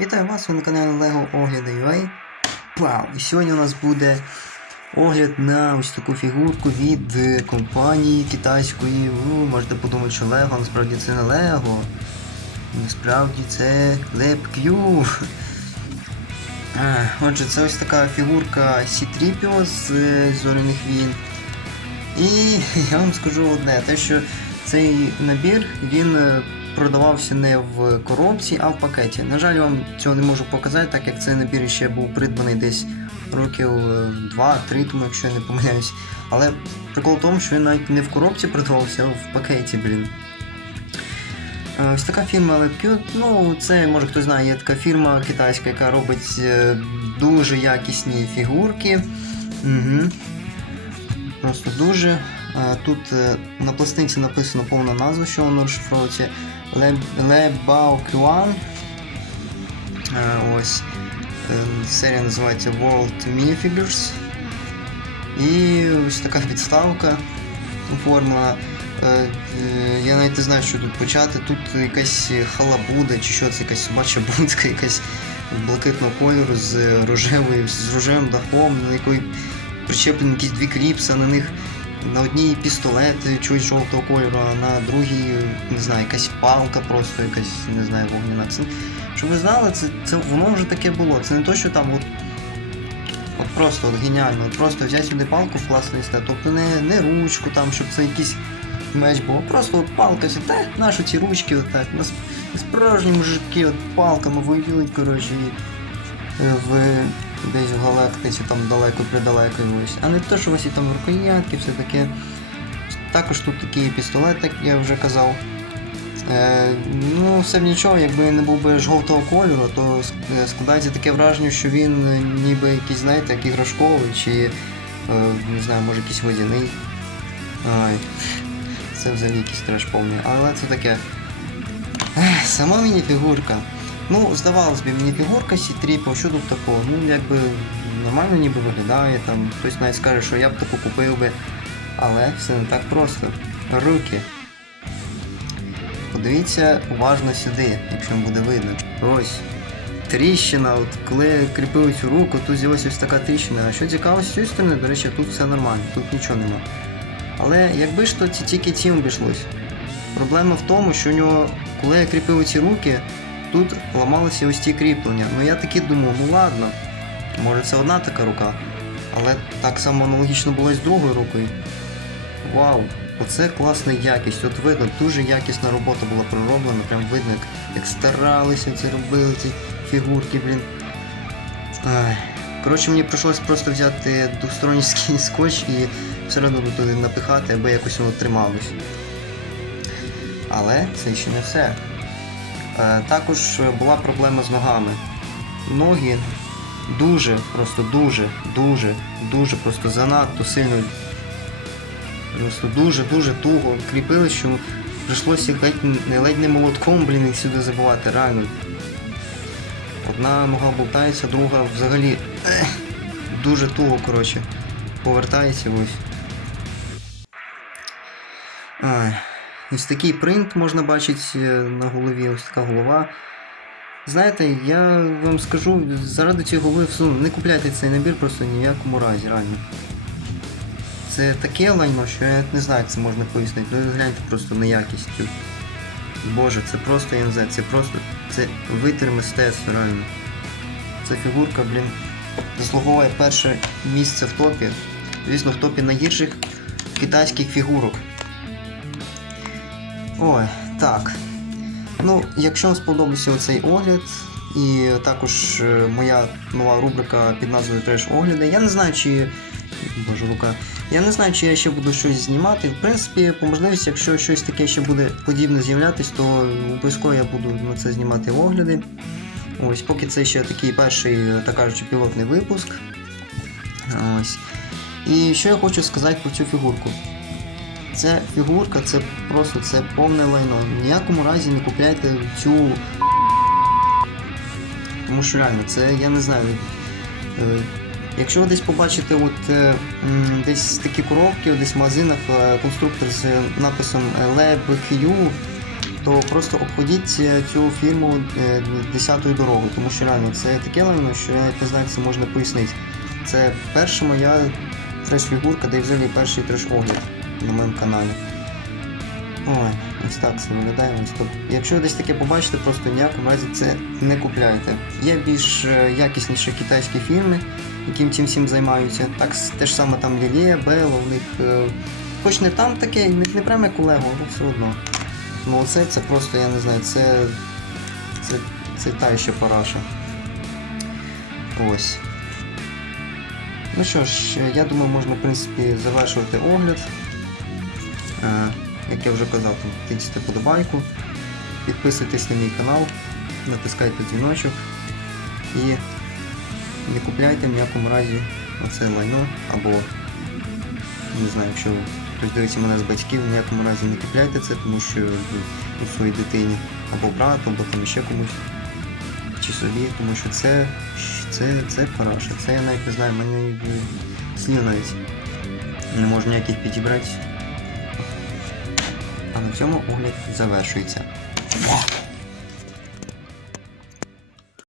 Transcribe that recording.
Вітаю вас, ви на каналі LEGO Огляди UA. Вау! І сьогодні у нас буде огляд на ось таку фігурку від компанії китайської. Ну, можете подумати, що LEGO, насправді це не LEGO. Насправді це LabQ. Отже, це ось така фігурка C-3PO з е, зоряних війн. І я вам скажу одне, те, що цей набір він е, продавався не в коробці, а в пакеті. На жаль, я вам цього не можу показати, так як цей набір ще був придбаний десь років 2-3, тому якщо я не помиляюсь. Але прикол в тому, що він навіть не в коробці продавався, а в пакеті, блін. Е, Ось така фірма LabQ, ну це може хтось знає, є така фірма китайська, яка робить е, дуже якісні фігурки. Угу. Просто дуже. Тут е, на пластинці написано повна назва, що воно розшифровується Le, Le Bao Quan. Е, Ось. Е, Серія називається World Minifigures. І ось така підставка оформлена. Я навіть не знаю, що тут почати. Тут якась халабуда чи що це якась собача будка, якась блакитного кольору з рожевою, з рожевим дахом, на якої причеплені якісь дві кліпси, на них на одній пістолет чогось жовтого кольору, а на другій, не знаю, якась палка просто, якась, не знаю, вогняна. Це, щоб ви знали, це, це воно вже таке було. Це не то, що там от, от просто от геніально, от просто взяти сюди палку вкласти і стати. Тобто не, не ручку там, щоб це якийсь меч був, просто от палка сюди, наші ці ручки отак. Нас справжні мужики от палками воюють, коротше, е, в десь в галактиці там далеко придалеко ось. А не те, що у є там рукоятки, все таке. Також тут такий пістолет, як я вже казав. Е, ну, все б нічого, якби не був би жовтого кольору, то е, складається таке враження, що він ніби якийсь, знаєте, як іграшковий, чи е, не знаю, може якийсь водяний. Ай, це взагалі якийсь треш повний. Але це таке. Сама мініфігурка. Ну, здавалось би, мініфігурка Сі-3, що тут такого? Ну, якби нормально ніби виглядає, там хтось навіть скаже, що я б таку купив би. Але все не так просто. Руки. Подивіться уважно сюди, якщо вам буде видно. Ось. Тріщина, от коли я кріпив цю руку, тут з'явилася ось така тріщина. А що цікаво, з цієї сторони, до речі, тут все нормально, тут нічого нема. Але якби ж то тільки цим обійшлось. Проблема в тому, що у нього, коли я кріпив ці руки, тут ламалися ось ці кріплення. Ну я таки думав, ну ладно, може це одна така рука. Але так само аналогічно було і з другою рукою. Вау, оце класна якість. От видно, дуже якісна робота була пророблена, прям видно, як, старалися це робили, ці фігурки, блін. Коротше, мені прийшлось просто взяти двосторонній скотч і всередину туди напихати, аби якось воно трималось. Але це ще не все. Е, також була проблема з ногами. Ноги дуже, просто дуже, дуже, дуже просто занадто сильно Просто дуже-дуже туго кріпили, що прийшлося ледь, ледь не молотком, блін, їх сюди забивати, реально. Одна нога болтається, друга взагалі ех, дуже туго, коротше, повертається ось. Ай, ось такий принт можна бачити е, на голові, ось така голова. Знаєте, я вам скажу, заради цієї голови всуну, не купляйте цей набір просто ні в якому разі, реально. Це таке лайно, що я не знаю, як це можна пояснити. Ну гляньте просто на якість. Боже, це просто я це просто. Це витір мистецтва, реально. Ця фігурка, блін, заслуговує перше місце в топі. Звісно, в топі найгірших китайських фігурок. Ой, так. Ну, якщо вам сподобався оцей огляд, і також е, моя нова рубрика під назвою Треш огляди, я не знаю, чи. Боже, рука. Я не знаю, чи я ще буду щось знімати. В принципі, по можливості, якщо щось таке ще буде подібне з'являтись, то обов'язково я буду на це знімати огляди. Ось, поки це ще такий перший, так кажучи, пілотний випуск. Ось. І що я хочу сказати про цю фігурку. Ця фігурка це просто це повне лайно. В ніякому разі не купляйте цю. Тому що реально, це я не знаю. е, Якщо ви десь побачите от, е, десь такі коробки, десь в магазинах, е, конструктор з написом LabQ, то просто обходіть цю фірму е, десятою дорогою, тому що реально це таке лайно, що я не знаю, як це можна пояснити. Це перша моя треш-фігурка, де взагалі перший треш-огляд на моєму каналі. Ой, ось так це виглядає. Якщо десь таке побачите, просто ніякому разі це не купляйте. Є більш е, якісніші китайські фірми, яким цим всім займаються. Так те ж саме там Лілія, Белла, у них. е, Хоч не там таке, не, не прямо як у Лего, але все одно. Ну оце це просто, я не знаю, це. Це, це та ще параша. Ось. Ну що ж, е, я думаю, можна, в принципі, завершувати огляд. Е, як я вже казав, тицьте подобайку, підписуйтесь на мій канал, натискайте дзвіночок і не купляйте в ніякому разі оце лайно або не знаю, якщо хтось дивиться мене з батьків, в ніякому разі не купляйте це, тому що ну, своїй дитині або брату, або там ще комусь чи собі, тому що це, це, це параша. Це я навіть не знаю, мене слів навіть не можу ніяких підібрати. А на цьому огляд завершується.